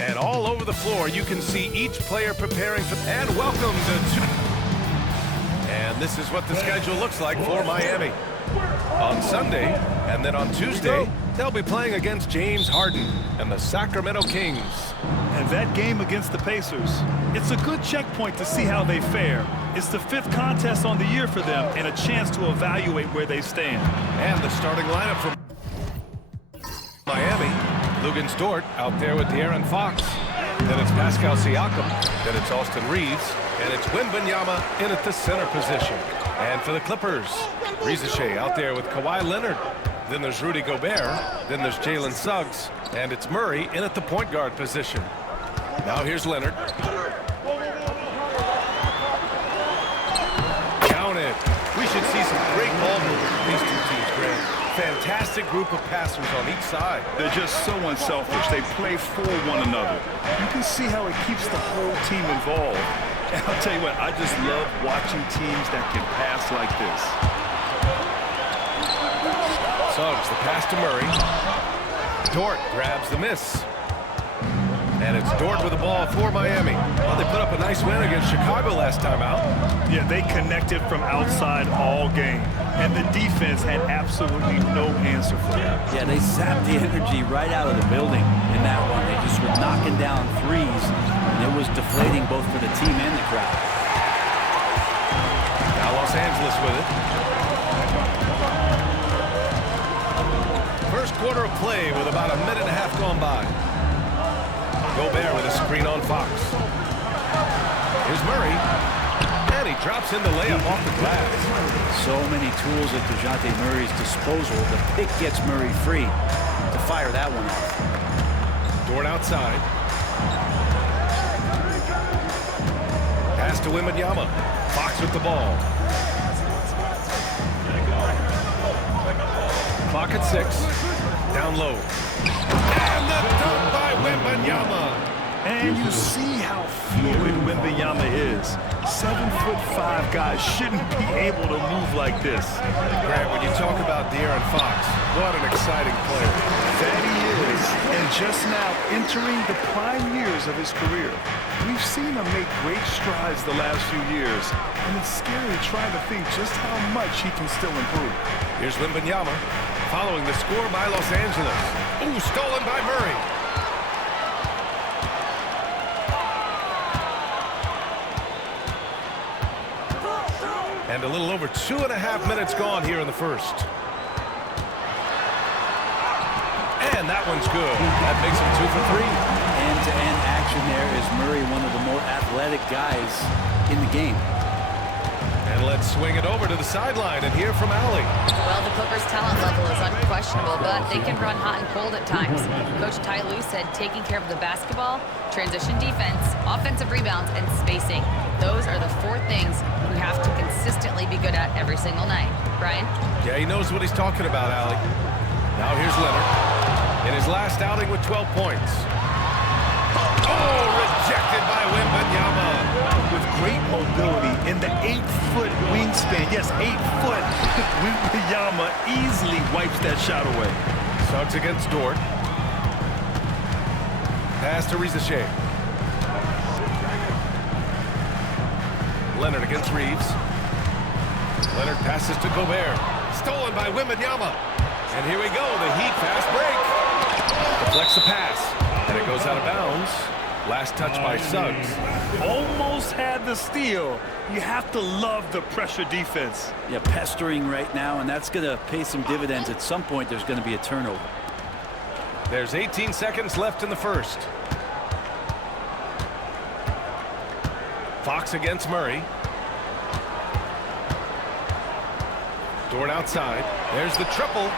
And all over the floor, you can see each player preparing for... And welcome to... And this is what the schedule looks like for Miami. On Sunday, and then on Tuesday, they'll be playing against James Harden and the Sacramento Kings. And that game against the Pacers, it's a good checkpoint to see how they fare. It's the 5th contest on the year for them and a chance to evaluate where they stand. And the starting lineup for Miami. Lugan Stort out there with De'Aaron Fox. Then it's Pascal Siakam. Then it's Austin Reeves. And it's Wembanyama in at the center position. And for the Clippers, Rizachet out there with Kawhi Leonard. Then there's Rudy Gobert. Then there's Jalen Suggs. And it's Murray in at the point guard position. Now here's Leonard. Count it. We should see some great ball movement from these two teams, Grant. Fantastic group of passers on each side. They're just so unselfish. They play for one another. You can see how it keeps the whole team involved. And I'll tell you what, I just love watching teams that can pass like this. Suggs, the pass to Murray. Dort grabs the miss. And it's Dort with the ball for Miami. Well, they put up a nice win against Chicago last time out. Yeah, they connected from outside all game. And the defense had absolutely no answer for them. Yeah, they sapped the energy right out of the building in that one. They just were knocking down threes. And it was deflating both for the team and the crowd. Now Los Angeles with it. First quarter of play with about a minute and a half gone by. Gobert with a screen on Fox. Here's Murray. And he drops in the layup off the glass. So many tools at DeJounte Murray's disposal. The pick gets Murray free to fire that one off. Dort outside. Pass to Wembanyama. Fox with the ball. Clock at 6. Down low. And the dunk by Wembanyama. And you see how fluid Wembanyama is. 7'5" guys shouldn't be able to move like this. Grant, when you talk about De'Aaron Fox, what an exciting player. That he is. And just now entering the prime years of his career. We've seen him make great strides the last few years. And it's scary trying to think just how much he can still improve. Here's Wembanyama following the score by Los Angeles. Ooh, stolen by Murray. And a little over 2.5 minutes gone here in the first. And that one's good. That makes him 2 for 3. End-to-end action there is Murray, one of the more athletic guys in the game. And let's swing it over to the sideline and hear from Allie. Well, the Clippers' talent level is unquestionable, but they can run hot and cold at times. Coach Ty Lue said taking care of the basketball, transition defense, offensive rebounds, and spacing. Those are the 4 things we have to consistently be good at every single night. Brian? Yeah, he knows what he's talking about, Allie. Now here's Leonard in his last outing with 12 points. Oh, rejected by Wembanyama. With great mobility in the 8-foot wingspan. Yes, 8 foot. Wembanyama easily wipes that shot away. Suggs against Dort. Pass to Rizachet. Leonard against Reeves. Leonard passes to Gobert. Stolen by Wembanyama. And here we go, the Heat fast break. Deflects the pass, and it goes out of bounds. Last touch by Suggs. Almost had the steal. You have to love the pressure defense. Yeah, pestering right now, and that's going to pay some dividends. At some point, there's going to be a turnover. There's 18 seconds left in the first. Fox against Murray. Dort outside. There's the triple.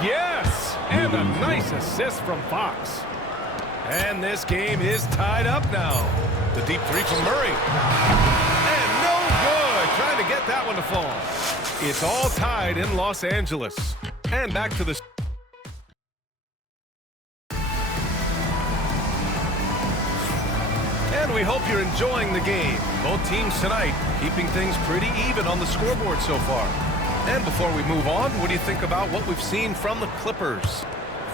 Yes! And a nice assist from Fox. And this game is tied up now. The deep 3 from Murray. And no good. Trying to get that one to fall. It's all tied in Los Angeles. And back to the... And we hope you're enjoying the game. Both teams tonight keeping things pretty even on the scoreboard so far. And before we move on, what do you think about what we've seen from the Clippers?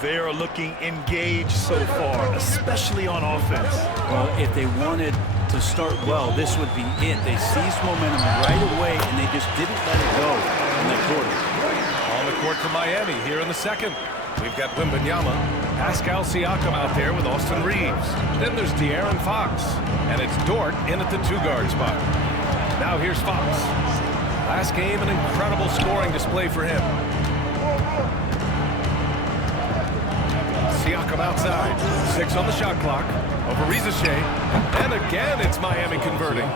They are looking engaged so far, especially on offense. Well, if they wanted to start well, this would be it. They seized momentum right away, and they just didn't let it go in that quarter. On the court for Miami here in the second. We've got Wembanyama, Pascal Siakam out there with Austin Reeves. Then there's De'Aaron Fox, and it's Dort in at the 2-guard spot. Now here's Fox. Last game, an incredible scoring display for him. Siakam outside. 6 on the shot clock. Over Rizashe. And again, it's Miami converting.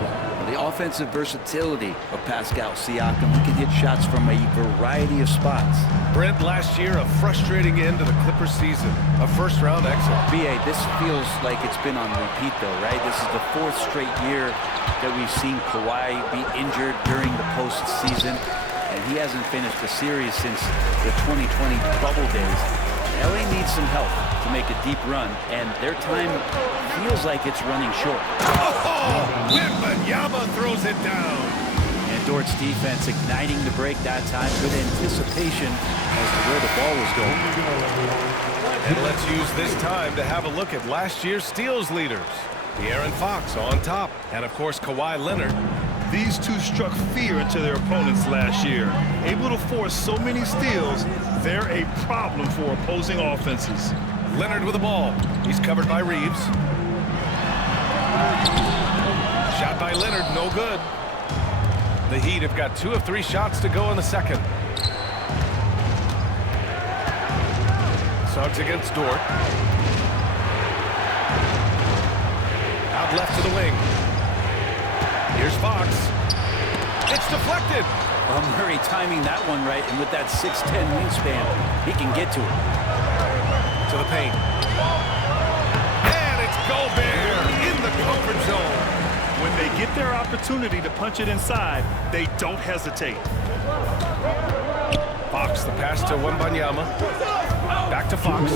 The offensive versatility of Pascal Siakam. He can hit shots from a variety of spots. Brent, last year, a frustrating end to the Clippers season. A first-round exit. B.A., this feels like it's been on repeat, though, right? This is the 4th straight year that we've seen Kawhi be injured during the postseason, and he hasn't finished a series since the 2020 bubble days. LA needs some help to make a deep run, and their time feels like it's running short. Oh, Wembanyama throws it down. And Dort's defense igniting the break that time. Good anticipation as to where the ball was going. And let's use this time to have a look at last year's steals leaders. De'Aaron Fox on top, and of course Kawhi Leonard. These two struck fear into their opponents last year. Able to force so many steals, they're a problem for opposing offenses. Leonard with the ball. He's covered by Reeves. Shot by Leonard, no good. The Heat have got 2 of 3 shots to go in the second. Suggs against Dort. Out left to the wing. Here's Fox. It's deflected. Murray timing that one right, and with that 6'10 wingspan, he can get to it. To the paint. And it's Gobert in the comfort zone. When they get their opportunity to punch it inside, they don't hesitate. Fox, the pass to Wembanyama. Back to Fox.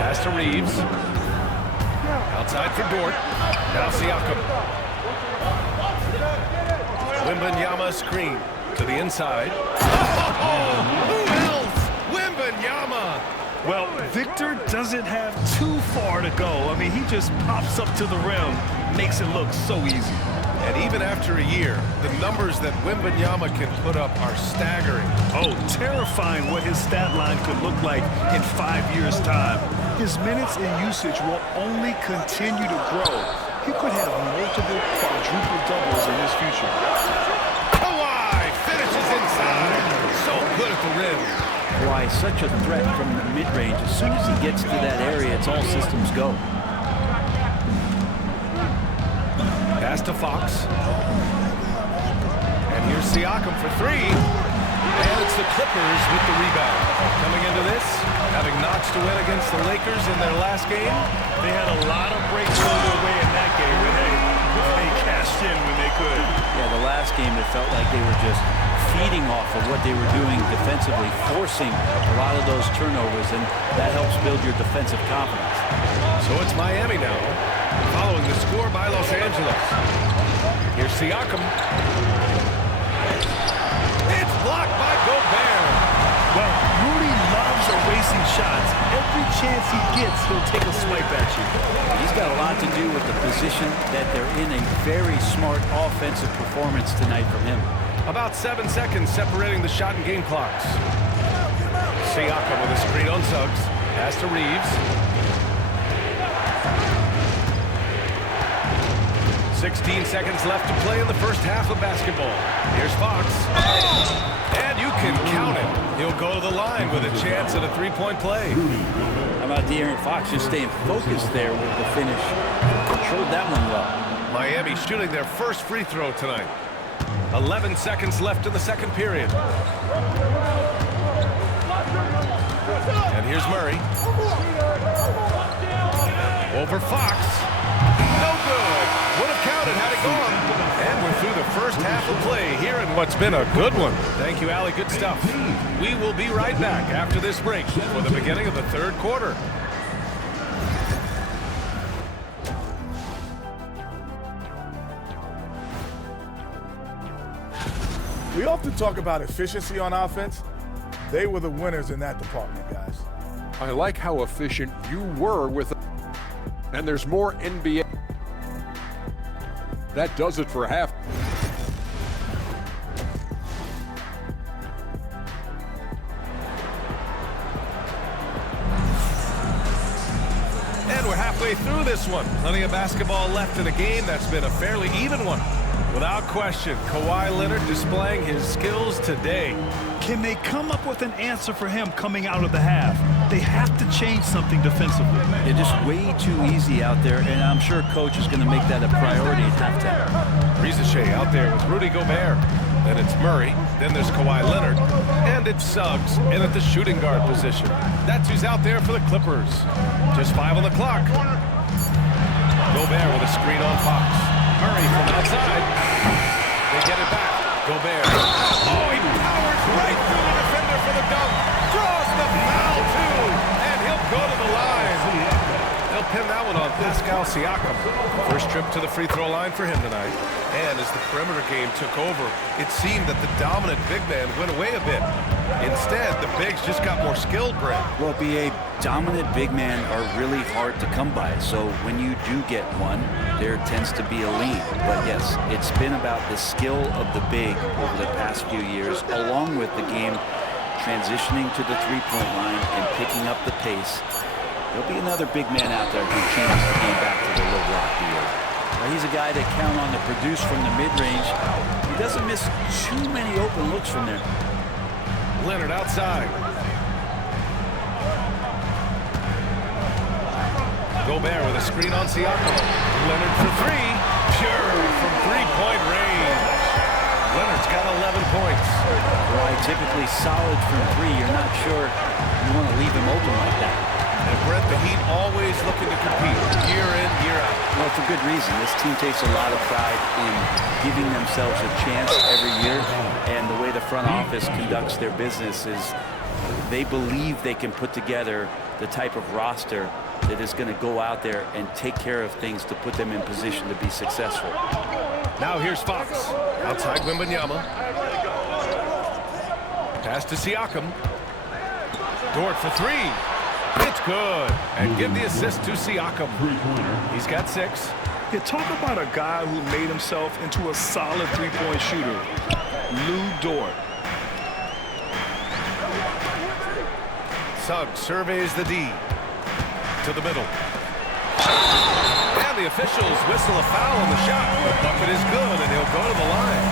Pass to Reeves. Outside for Dort. Now Siakam. Wembanyama screen to the inside. Oh, who else? Wembanyama. Well, Victor doesn't have too far to go. I mean, he just pops up to the rim, makes it look so easy. And even after a year, the numbers that Wembanyama can put up are staggering. Oh, terrifying what his stat line could look like in 5 years' time. His minutes and usage will only continue to grow. He could have multiple quadruple doubles in his future. Kawhi finishes inside. So good at the rim. Kawhi, such a threat from the mid-range. As soon as he gets to that area, it's all systems go. Pass to Fox. And here's Siakam for 3. And it's the Clippers with the rebound. Coming into this, having notched a win against the Lakers in their last game. They had a lot of breaks go their way in that game, and they cashed in when they could. Yeah, the last game, it felt like they were just feeding off of what they were doing defensively, forcing a lot of those turnovers, and that helps build your defensive confidence. So it's Miami now, following the score by Los Angeles. Here's Siakam. It's blocked by Gobert. Well, Rudy loves erasing shots. Every chance he gets, he'll take a swipe at you. He's got a lot to do with the position that they're in. A very smart offensive performance tonight from him. About 7 seconds separating the shot and game clocks. Siakam with a screen on Suggs. Pass to Reeves. 16 seconds left to play in the first half of basketball. Here's Fox. And you can count it. He'll go to the line with a chance at a 3-point play. How about De'Aaron Fox just staying focused there with the finish? Controlled that one well. Miami shooting their first free throw tonight. 11 seconds left in the second period. And here's Murray. Over Fox. No good. Would have counted had it gone. And we're through the first half of play here in what's been a good one. Thank you, Allie. Good stuff. We will be right back after this break for the beginning of the third quarter. We often talk about efficiency on offense. They were the winners in that department, guys. I like how efficient you were with it. And there's more NBA. That does it for half. And we're halfway through this one. Plenty of basketball left in a game that's been a fairly even one. Without question, Kawhi Leonard displaying his skills today. Can they come up with an answer for him coming out of the half? They have to change something defensively. They're just way too easy out there, and I'm sure coach is going to make that a priority at halftime. Rizachet out there with Rudy Gobert. Then it's Murray. Then there's Kawhi Leonard. And it's Suggs in at the shooting guard position. That's who's out there for the Clippers. Just 5 on the clock. Gobert with a screen on Fox. Murray from outside. They get it back. Gobert. Oh, he powers right through the defender for the dunk. Draws the foul, too. And he'll go to the line. They'll pin that one on Pascal Siakam. First trip to the free throw line for him tonight. And as the perimeter game took over, it seemed that the dominant big man went away a bit. Instead, the bigs just got more skilled, Brent. Well, BA, dominant big men are really hard to come by. So when you do get one, there tends to be a lead. But yes, it's been about the skill of the big over the past few years, along with the game transitioning to the three-point line and picking up the pace. There'll be another big man out there who changes the game back to the low block BA. He's a guy that count on to produce from the mid-range. He doesn't miss too many open looks from there. Leonard outside. Gobert with a screen on Siakam. Leonard for three. Pure from three-point range. Leonard's got 11 points. Boy, typically solid from three. You're not sure you want to leave him open like that. And Brett, the Heat always looking to compete year in, year out. Well, for good reason. This team takes a lot of pride in giving themselves a chance every year. And the way the front office conducts their business is they believe they can put together the type of roster that is going to go out there and take care of things to put them in position to be successful. Now here's Fox. Outside Wembanyama. Pass to Siakam. Dort for three. It's good. And give the assist to Siakam. He's got 6. You talk about a guy who made himself into a solid three-point shooter. Lou Dort. Suggs surveys the D. To the middle. And the officials whistle a foul on the shot. The bucket is good, and he'll go to the line.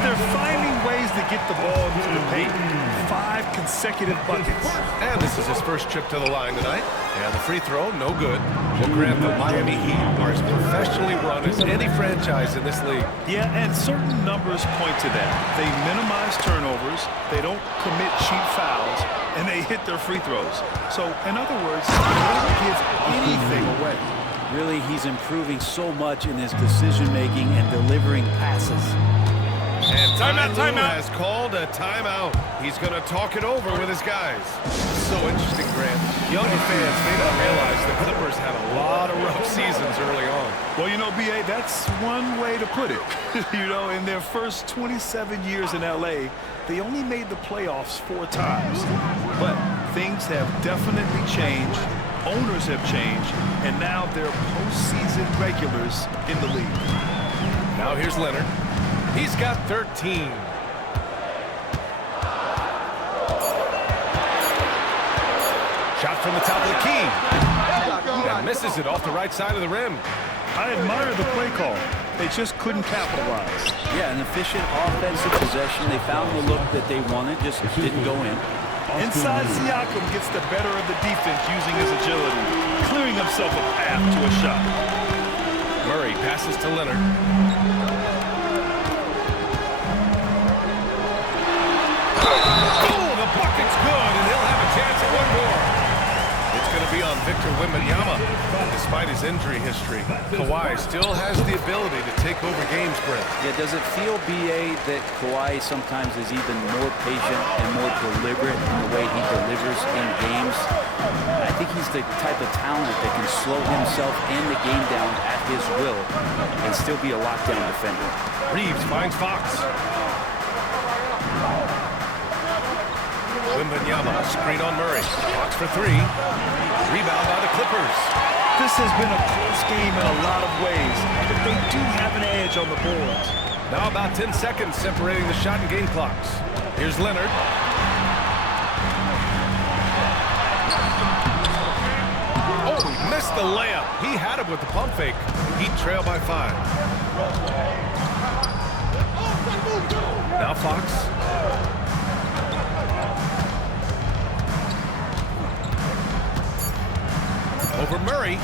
They're finding ways to get the ball into the paint. 5 consecutive buckets. And this is his first trip to the line tonight. And the free throw, no good. We'll grant the Miami Heat are as professionally run as any franchise in this league. Yeah, and certain numbers point to that. They minimize turnovers, they don't commit cheap fouls, and they hit their free throws. So, in other words, they don't give anything away. Really, he's improving so much in his decision-making and delivering passes. And timeout has called a timeout. He's going to talk it over with his guys. So interesting, Grant. Younger fans may not realize the Clippers had a lot of rough seasons early on. Well, you know, B.A., that's one way to put it. You know, in their first 27 years in L.A., they only made the playoffs 4 times. But things have definitely changed. Owners have changed. And now they're postseason regulars in the league. Now here's Leonard. He's got 13. Shot from the top of the key. And misses it off the right side of the rim. I admire the play call. They just couldn't capitalize. Yeah, an efficient offensive possession. They found the look that they wanted, just didn't go in. Inside, Siakam gets the better of the defense using his agility, clearing himself a path to a shot. Murray passes to Leonard. Oh, the bucket's good, and he'll have a chance at one more. It's going to be on Victor Wembanyama. Despite his injury history, Kawhi still has the ability to take over games, Brent. Yeah, does it feel, B.A., that Kawhi sometimes is even more patient and more deliberate in the way he delivers in games? I think he's the type of talent that can slow himself and the game down at his will and still be a lockdown defender. Reeves finds Fox. Wembanyama, screen on Murray. Fox for three. Rebound by the Clippers. This has been a close game in a lot of ways, but they do have an edge on the boards. Now about 10 seconds separating the shot and game clocks. Here's Leonard. Oh, he missed the layup. He had it with the pump fake. Heat trail by 5. Now Fox. Over Murray.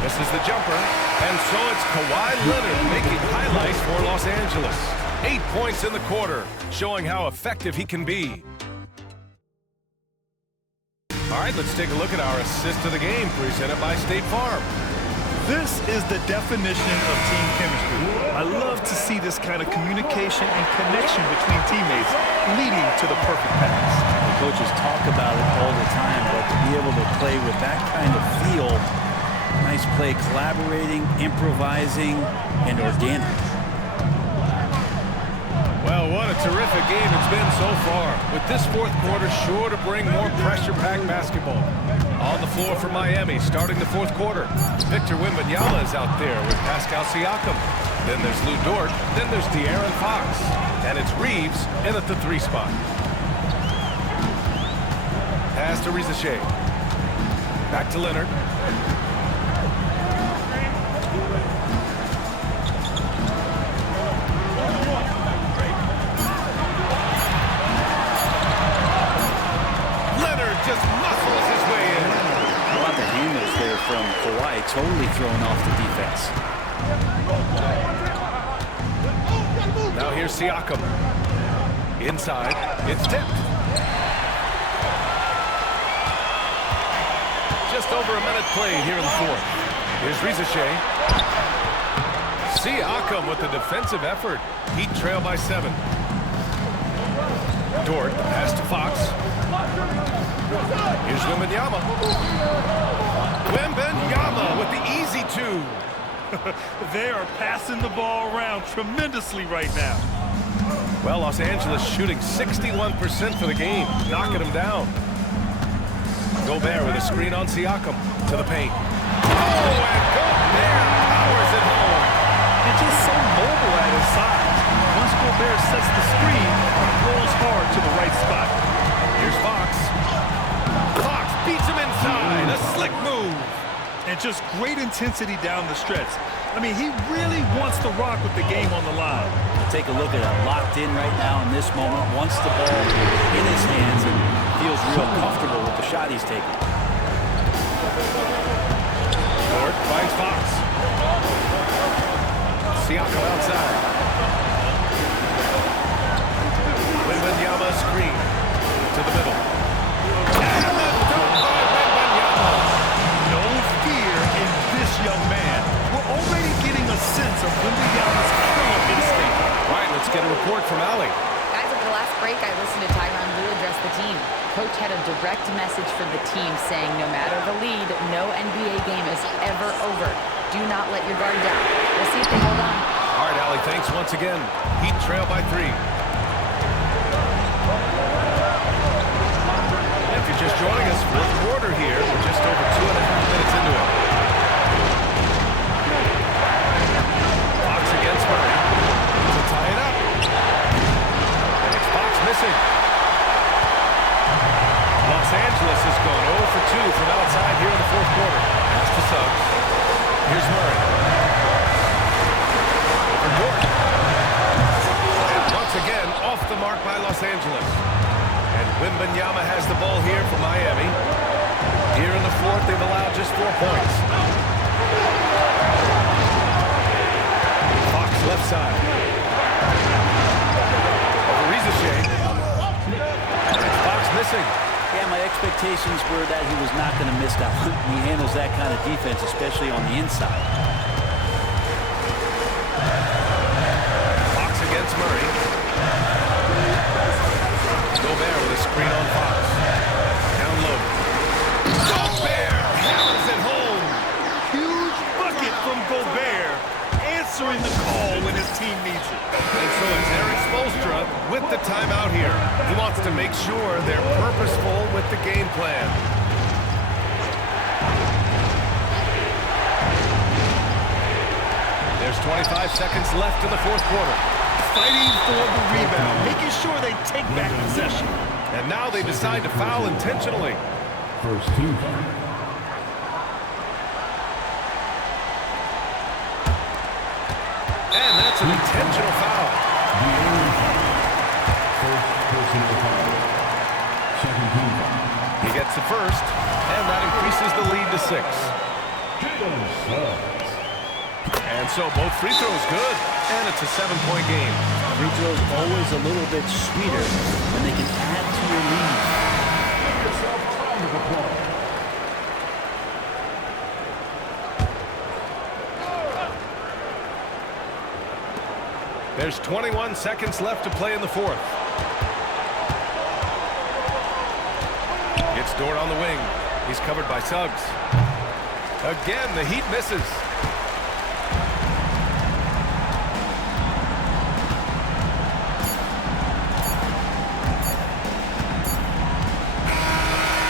Misses the jumper. And so it's Kawhi Leonard making highlights for Los Angeles. 8 points in the quarter, showing how effective he can be. All right, let's take a look at our assist of the game presented by State Farm. This is the definition of team chemistry. I love to see this kind of communication and connection between teammates leading to the perfect pass. The coaches talk about it all the time, but to be able to play with that kind of feel, nice play, collaborating, improvising, and organic. Well, what a terrific game it's been so far, with this fourth quarter sure to bring more pressure-packed basketball. On the floor for Miami, starting the fourth quarter. Victor Wembanyama is out there with Pascal Siakam. Then there's Lou Dort. Then there's De'Aaron Fox. And it's Reeves in at the 3 spot. Pass to Rizachet. Back to Leonard. Just muscles his way in. How about the handles there from Kawhi, totally thrown off the defense. Now here's Siakam. Inside, it's tipped. Just over a minute played here in the fourth. Here's Rizachet. Siakam with the defensive effort. Heat trail by 7. Dort, pass to Fox. Here's Wembanyama. Wembanyama with the easy 2. They are passing the ball around tremendously right now. Well, Los Angeles shooting 61% for the game, knocking them down. Gobert with a screen on Siakam to the paint. Oh, and Gobert powers it home. And just so mobile at his size. Once Gobert sets the screen, he rolls hard to the right spot. Here's Fox. Fox beats him inside. A slick move. And just great intensity down the stretch. I mean, he really wants to rock with the game on the line. Take a look at it, locked in right now in this moment. Wants the ball in his hands and feels real comfortable with the shot he's taking. Dort finds Fox. Siakam outside. Wembanyama screen to the middle. And the dunk by Wembanyama. No fear in this young man. We're already getting a sense of Wembanyama's killer instinct. All right, let's get a report from Allie. Guys, over the last break, I listened to Tyronn Lue address the team. Coach had a direct message for the team saying no matter the lead, no NBA game is ever over. Do not let your guard down. We'll see if they hold on. All right, Allie, thanks once again. Heat trail by 3. If you're just joining us, fourth quarter here. We're just over 2.5 minutes into it. Fox against Murray. To tie it up. And it's Fox missing. Los Angeles has gone 0 for 2 from outside here in the fourth quarter. Pass to Suggs. Here's Murray. Over Dort. And once again, off the mark by Los Angeles. And Wembanyama has the ball here for Miami. Here in the fourth, they've allowed just 4 points. Fox left side. Over Rizachet. And Fox missing. Yeah, my expectations were that he was not going to miss that one. He handles that kind of defense, especially on the inside. Fox against Murray. Gobert with a screen on Fox. Down low. Gobert hammers it home. Huge bucket from Gobert, answering the call when his team needs it. And so it's Eric Spoelstra with the timeout here. He wants to make sure the game plan. There's 25 seconds left in the fourth quarter. Fighting for the rebound, making sure they take back possession. And now they decide to foul intentionally. First team. And that's an intentional foul. First personal foul. Second team. He gets the first, and that increases the lead to 6. And so both free throws good, and it's a 7-point game. Free throws always a little bit sweeter when they can add to your lead. Give yourself round of applause. There's 21 seconds left to play in the fourth. It's Dort on the wing. He's covered by Suggs. Again, the Heat misses.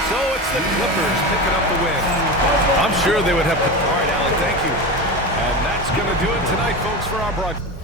So it's the Clippers picking up the win. I'm sure they would have... All right, Alan, thank you. And that's going to do it tonight, folks, for our broadcast.